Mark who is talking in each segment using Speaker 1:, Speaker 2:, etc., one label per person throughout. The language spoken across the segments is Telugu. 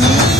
Speaker 1: ఏమిచ్చిన నీ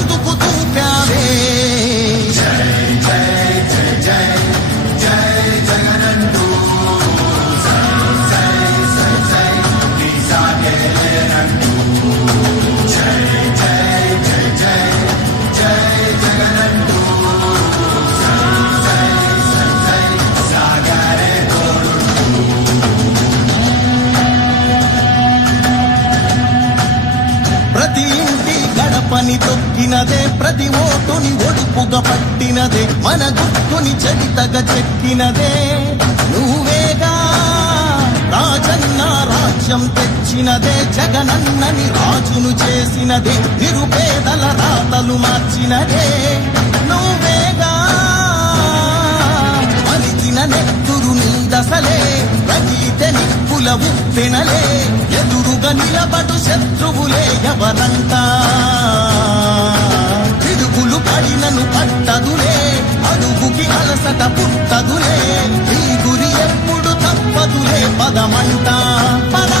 Speaker 1: పని తొక్కినదే ప్రతి ఓటుని ఒడుపుగా పట్టినదే మన గుర్తుని చరితగా చెక్కినదే. నువ్వేగా రాజన్న రాజ్యం తెచ్చినదే జగనన్నని రాజును చేసినదే నిరుపేదల రాతలు మార్చినదే. నువ్వేగా పలికిన నెత్తురు నీ దశలే రగిలితే నిప్పుల ఉప్పెనలే ఎదురుగా నిలబడు శత్రువులే ఎవరంతా? పిడుగులు పడినను పట్టదులే. అడుగుకి అలసట పుట్టదులే. ఈ గురి ఎప్పుడు తప్పదులే పదమంటా. పదమంట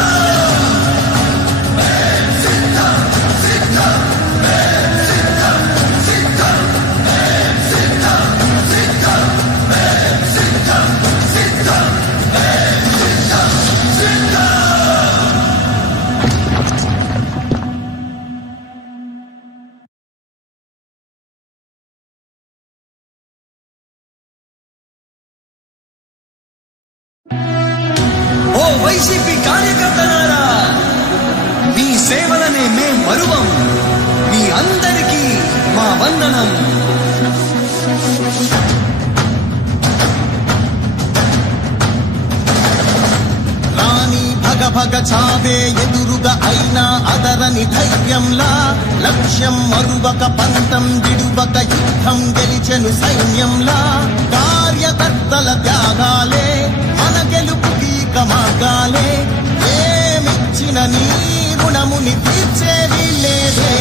Speaker 1: చావే ఎదురుగా అయినా అదరని ధైర్యంలా లక్ష్యం మరువక పంతం విడువక యుద్ధం గెలిచెను సైన్యంలా. కార్యకర్తల త్యాగాలే మన గెలుపు గీక మార్గాలే. ఏమిచ్చిన నీ రుణముని తీర్చేది లేదే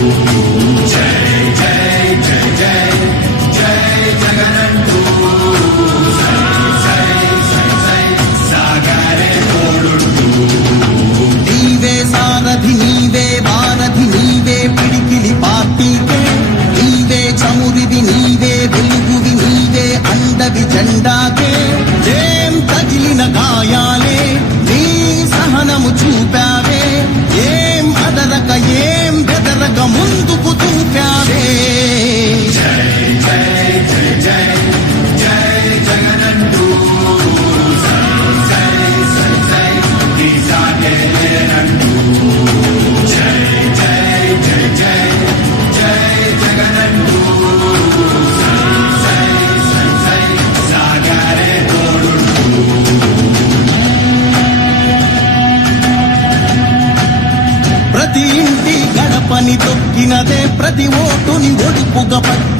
Speaker 1: Thank you.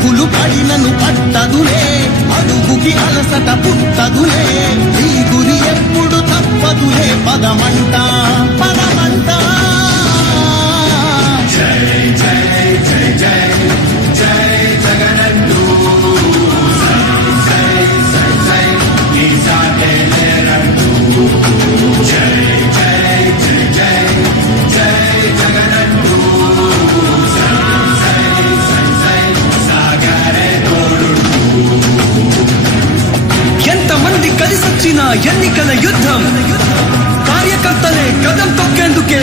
Speaker 1: అడుగులు పడినను పట్టదులే అడుగుకి అలసట పుట్టదులే ఈ గురి ఎప్పుడు తప్పదులే పదమంట పదమంట
Speaker 2: ఎంతమంది ఎన్నికల యుద్ధం. కార్యకర్తలే కదం తొక్కేందుకే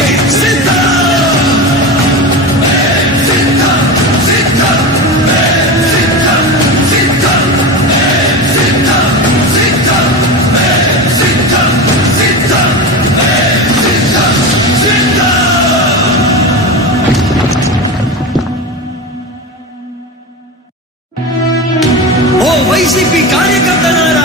Speaker 2: వైసీపీ కార్యకర్తలారా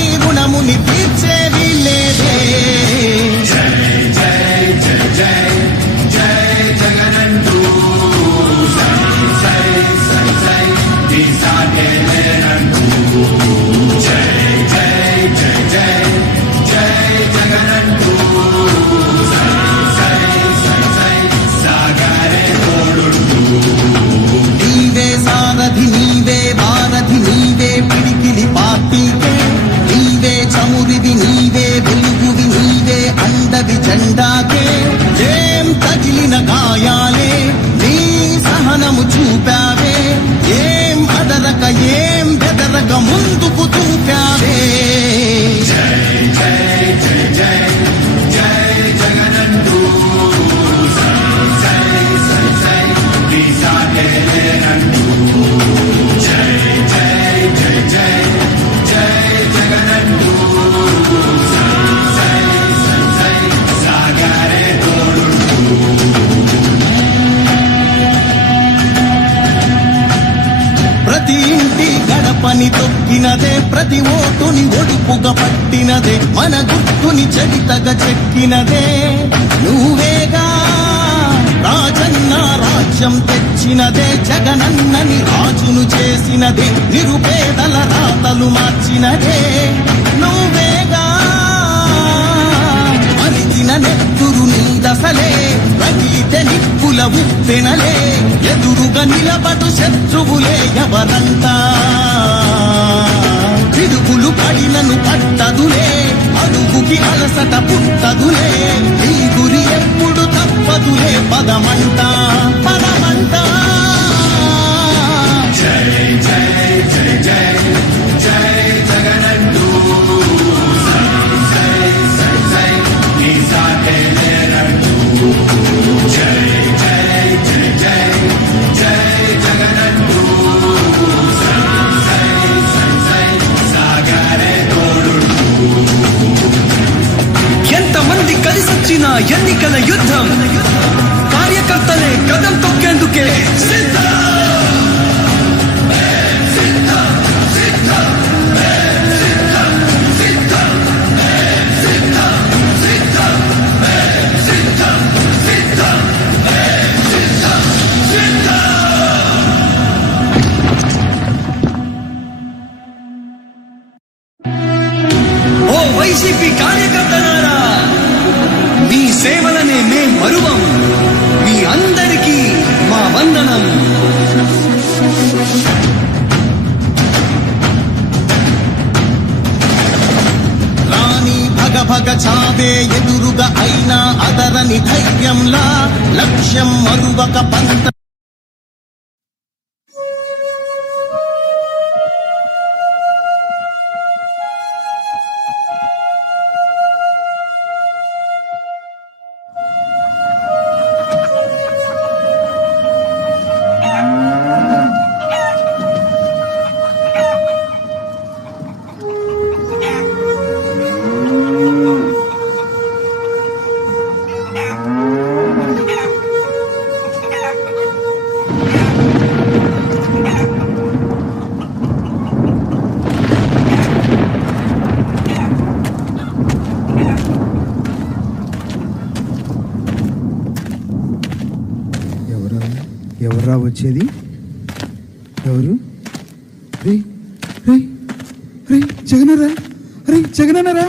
Speaker 1: రుణముని గుర్తుని చెక్కినదే నువ్వేగా రాజన్న రాజ్యం తెచ్చినదే జగనన్నని రాజును చేసినదే నిరుపేదల రాతలు మార్చినదే. నువ్వేగా. మరిగిన నెత్తురు నీ రగిలితే నిప్పుల ఉప్పెనలే ఎదురుగా నిలబడు శత్రువులే ఎవరంతా. పిడుగులు పడినను పట్టదులే. అడుగుకి అలసట పుట్టదులే. ఈ గురి ఎప్పుడు తప్పదులే. పదమంట పదమంటా
Speaker 2: వైసీపీ
Speaker 3: ఎవర్రా వచ్చేది? ఎవరు? రే రే రే జగనరా? రే
Speaker 2: జగనరా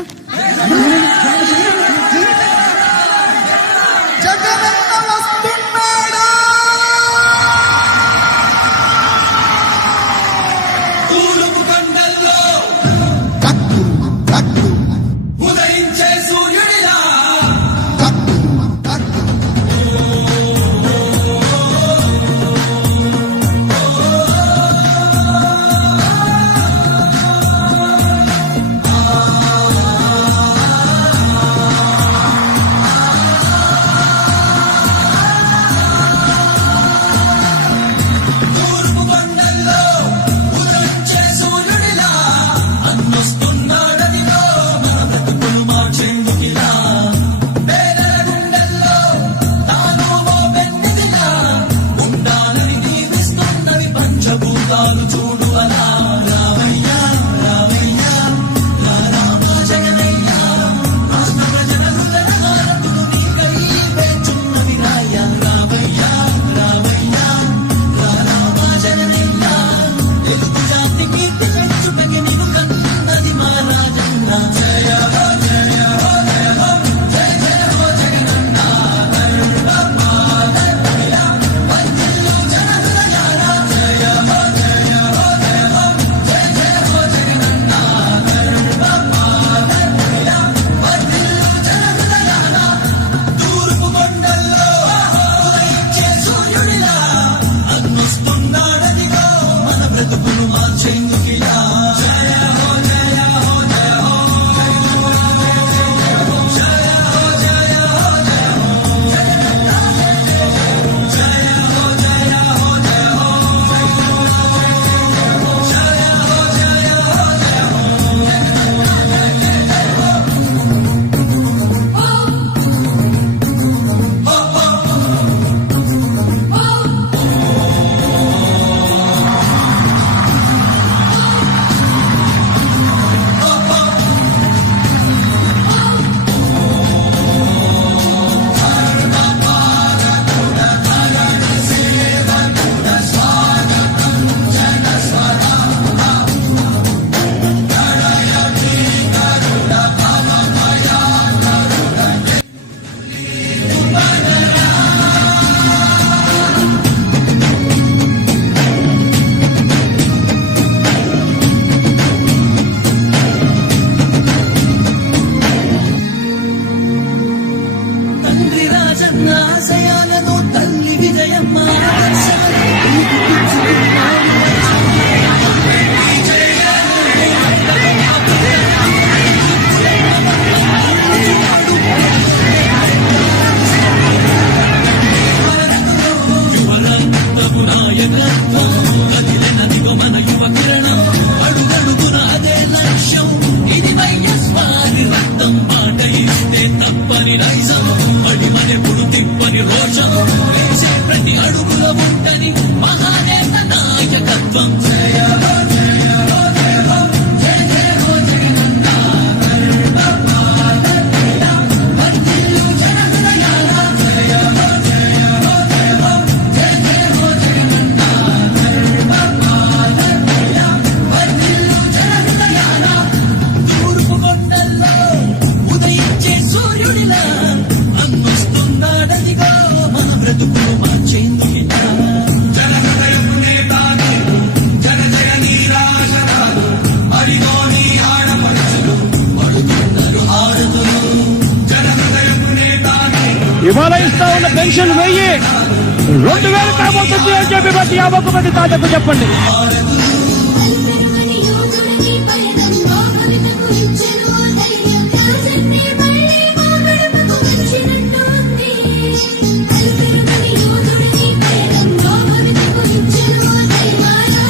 Speaker 2: రాజన్నే
Speaker 4: మళ్ళీ మా గడపకు చెప్పండి.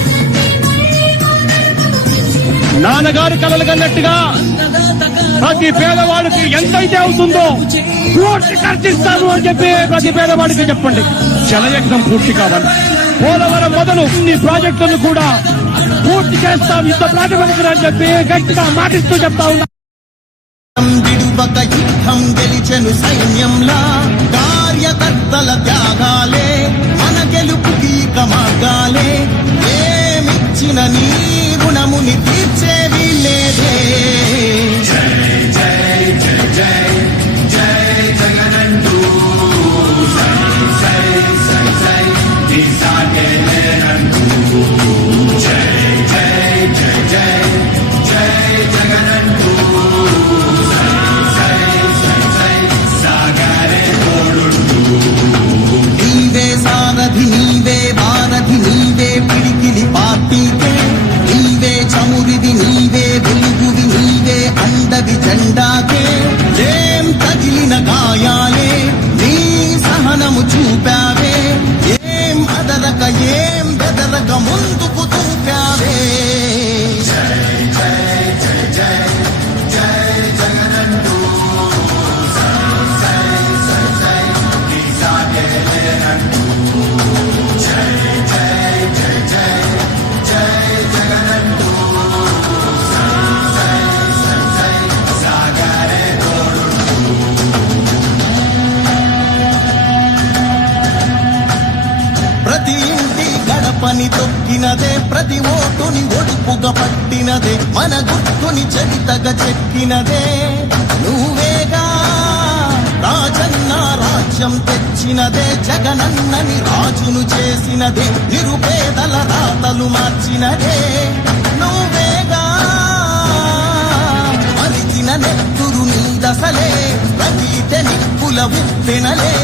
Speaker 5: నాన్నగారు కలలు కన్నట్టుగా ప్రతి పేదవాడికి ఎంతైతే అవుతుందో పూర్తి ఖర్చిస్తాను అని చెప్పి ప్రతి పేదవాడికి చెప్పండి. జలయజ్ఞం పూర్తి కావాలి. పోలవరం మొదలు ఈ ప్రాజెక్టులను కూడా పూర్తి చేస్తాం. ఇంత ప్రాతిపదికన చెప్పి గట్టిగా మాటిస్తూ చెప్తా ఉన్నా.
Speaker 1: విడువక యుద్ధం గెలిచెను సైన్యంలా. కార్యకర్తల త్యాగాలే మన గెలుపుకి ఇక మార్గాలే. ఏమిచ్చిన నీ ఒడుపుగా పట్టినదే మన గుర్తుని చరితగా చెక్కినదే. నువ్వేగా రాజన్న రాజ్యం తెచ్చినదే జగనన్నని రాజును చేసినదే నిరుపేదల రాతలు మార్చినదే. నువ్వేగా మరిచిన నెత్తురు నీ దశలే రగిలితే నిప్పుల ఉప్పెనలే.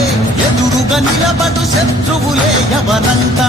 Speaker 1: ఎదురుగా నిలబడు శత్రువులే ఎవరంతా